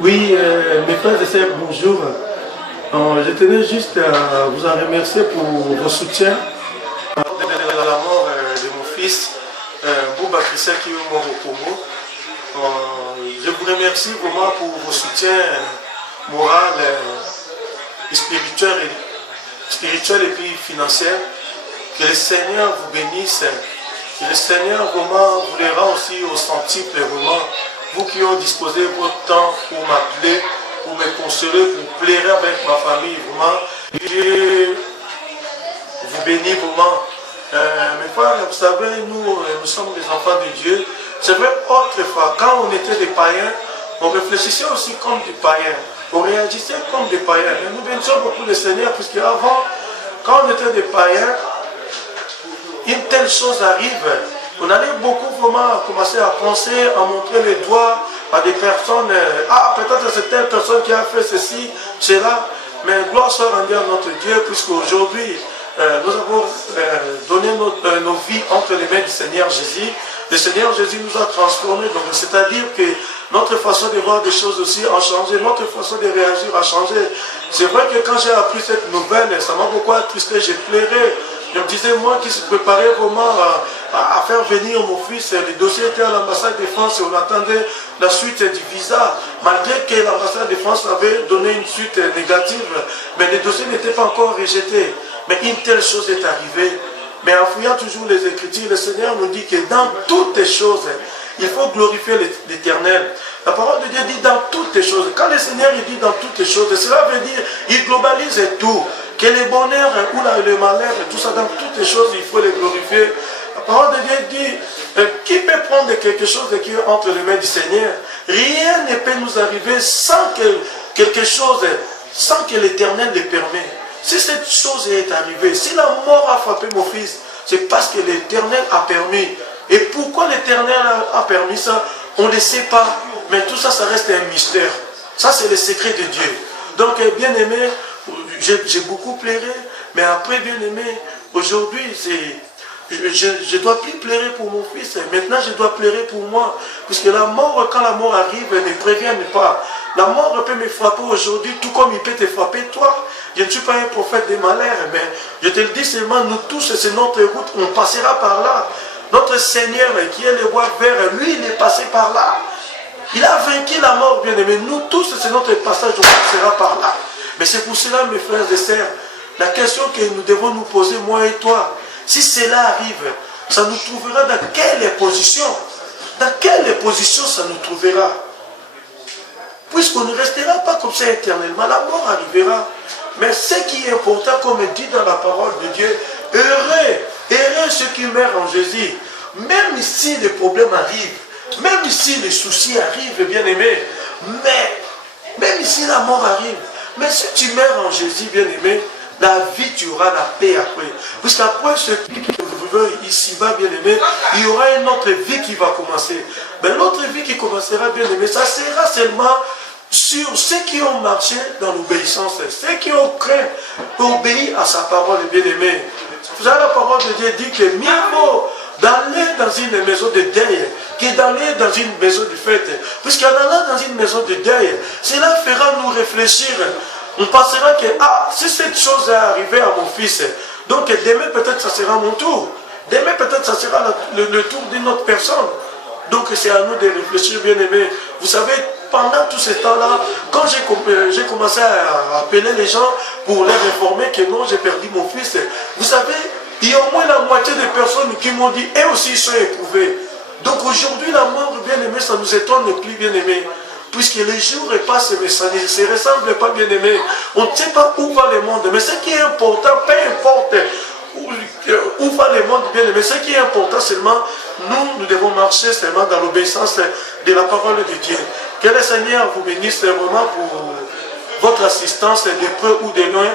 Oui, mes frères et sœurs, bonjour. Je tenais juste à vous en remercier pour vos soutiens à la mort de mon fils, Bouba Christian, qui est mort au Congo. Je vous remercie vraiment pour vos soutiens moraux, spirituels et puis financiers. Que le Seigneur vous bénisse. Que le Seigneur vraiment vous les rend aussi au centuple, vraiment. Vous qui avez disposé votre temps pour m'appeler, pour me consoler, pour plaire avec ma famille, vraiment. Je vous bénis vraiment. Mes frères, vous savez, nous sommes des enfants de Dieu. C'est vrai, autrefois, quand on était des païens, on réfléchissait aussi comme des païens. On réagissait comme des païens. Mais nous bénissons beaucoup le Seigneur, puisque avant, quand on était des païens, une telle chose arrive. On allait beaucoup vraiment commencer à penser, à montrer les doigts à des personnes. Ah, peut-être c'est telle personne qui a fait ceci, cela. Mais gloire soit rendue à notre Dieu, puisqu'aujourd'hui, nous avons donné nos vies entre les mains du Seigneur Jésus. Le Seigneur Jésus nous a transformés. C'est-à-dire que notre façon de voir des choses aussi a changé, notre façon de réagir a changé. C'est vrai que quand j'ai appris cette nouvelle, ça m'a beaucoup attristé, j'ai pleuré. Je me disais, moi qui se préparais vraiment à faire venir mon fils, le dossier était à l'ambassade de France et on attendait la suite du visa. Malgré que l'ambassade de France avait donné une suite négative, mais le dossier n'était pas encore rejeté. Mais une telle chose est arrivée. Mais en fouillant toujours les Écritures, le Seigneur nous dit que dans toutes les choses, il faut glorifier l'Éternel. La parole de Dieu dit dans toutes les choses. Quand le Seigneur il dit dans toutes les choses, cela veut dire qu'il globalise tout. Que le bonheur ou le malheur, tout ça, dans toutes les choses, il faut les glorifier. La parole de Dieu dit, qui peut prendre quelque chose qui est entre les mains du Seigneur? Rien ne peut nous arriver sans que quelque chose, sans que l'Éternel le permette. Si cette chose est arrivée, si la mort a frappé mon fils, c'est parce que l'Éternel a permis. Et pourquoi l'Éternel a permis ça? On ne le sait pas. Mais tout ça, ça reste un mystère. Ça, c'est le secret de Dieu. Donc, bien aimé, j'ai beaucoup pleuré, mais après, bien aimé, aujourd'hui, je ne dois plus pleurer pour mon fils. Maintenant, je dois pleurer pour moi. Puisque la mort, quand la mort arrive, ne prévient pas. La mort peut me frapper aujourd'hui, tout comme il peut te frapper toi. Je ne suis pas un prophète des malheurs, mais je te le dis seulement, nous tous, c'est notre route, on passera par là. Notre Seigneur, qui est le roi vert, lui, il est passé par là. Il a vaincu la mort, bien aimé. Nous tous, c'est notre passage, on passera par là. Mais c'est pour cela, mes frères et sœurs, la question que nous devons nous poser, moi et toi, si cela arrive, ça nous trouvera dans quelle position? Dans quelle position ça nous trouvera? Puisqu'on ne restera pas comme ça éternellement, la mort arrivera. Mais ce qui est important, comme dit dans la parole de Dieu, heureux ceux qui meurent en Jésus. Même si les problèmes arrivent, même si les soucis arrivent, bien aimé, mais même si la mort arrive, mais si tu meurs en Jésus, bien aimé, la vie, tu auras la paix après. Puisqu'après ce qui ici-bas, bien aimé, il y aura une autre vie qui va commencer. Mais l'autre vie qui commencera, bien aimé, ça sera seulement sur ceux qui ont marché dans l'obéissance, ceux qui ont craint, obéi à sa parole, bien aimé. Vous savez, la parole de Dieu dit que mieux vaut d'aller dans une maison de deuil que d'aller dans une maison de fête. Puisqu'en allant dans une maison de deuil, cela fera nous réfléchir. On pensera que, ah, si cette chose est arrivée à mon fils, donc demain peut-être ça sera mon tour. Demain peut-être ça sera le tour d'une autre personne. Donc c'est à nous de réfléchir, bien aimé. Vous savez, pendant tout ce temps-là, quand j'ai commencé à appeler les gens pour les informer que non, j'ai perdu mon fils, vous savez, il y a au moins la moitié des personnes qui m'ont dit, eux aussi ils sont éprouvés. Donc aujourd'hui, la mort, bien aimé, ça nous étonne plus, bien aimé. Puisque les jours passent, mais ça ne se ressemble pas, bien aimé. On ne sait pas où va le monde. Mais ce qui est important, peu importe où va le monde, bien aimé, ce qui est important seulement, nous devons marcher seulement dans l'obéissance de la parole de Dieu. Que le Seigneur vous bénisse vraiment pour votre assistance de près ou de loin.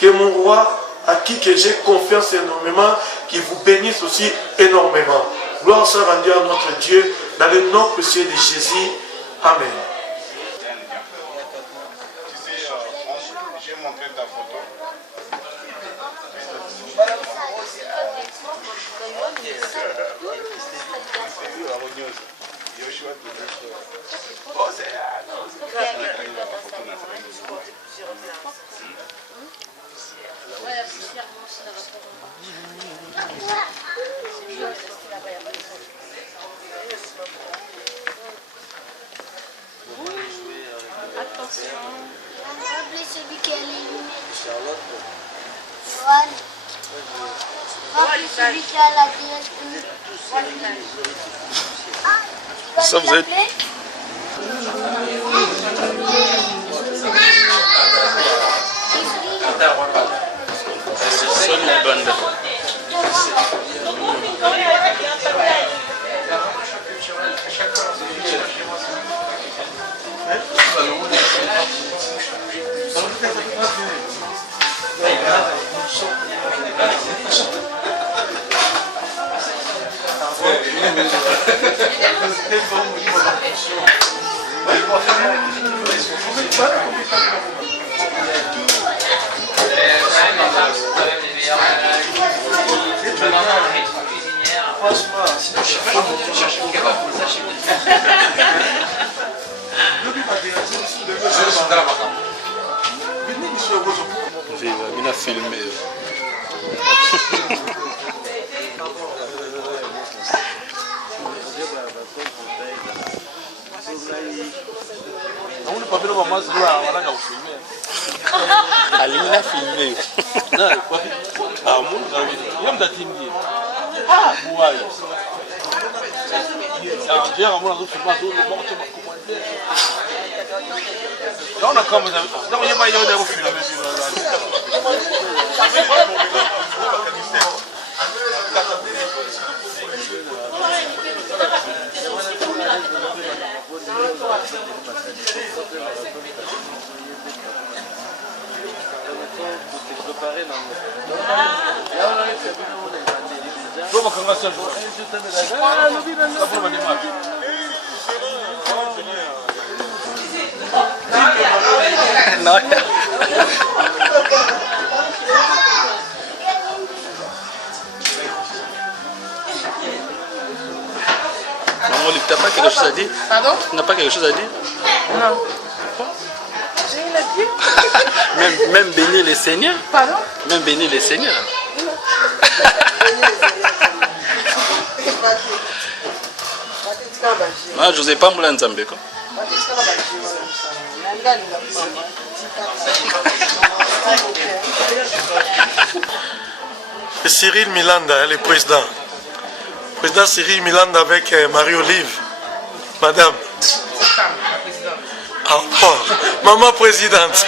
Que mon roi, à qui que j'ai confiance énormément, qui vous bénisse aussi énormément. Gloire soit rendue à notre Dieu, dans le nom précieux de Jésus. Amen. J'ai montré ta photo. Rappelez celui qui a les lunettes. Joanne. Rappelez celui qui a la tête. Ça vous êtes... C'est une bande. Il a filmé. Aline a filmé. Ah, mon Dieu. Ah, ouais. Non. Maman, tu n'as pas quelque chose à dire? Pardon? Tu n'as pas quelque chose à dire? Non. J'ai rien à dire. Même bénir les seigneurs? Pardon? Même bénir les seigneurs? Ah, je n'osais pas me l'ensemble. Cyril Milanda, le président. Président Cyril Milanda avec Marie-Olive. Madame. Ah, oh, maman présidente.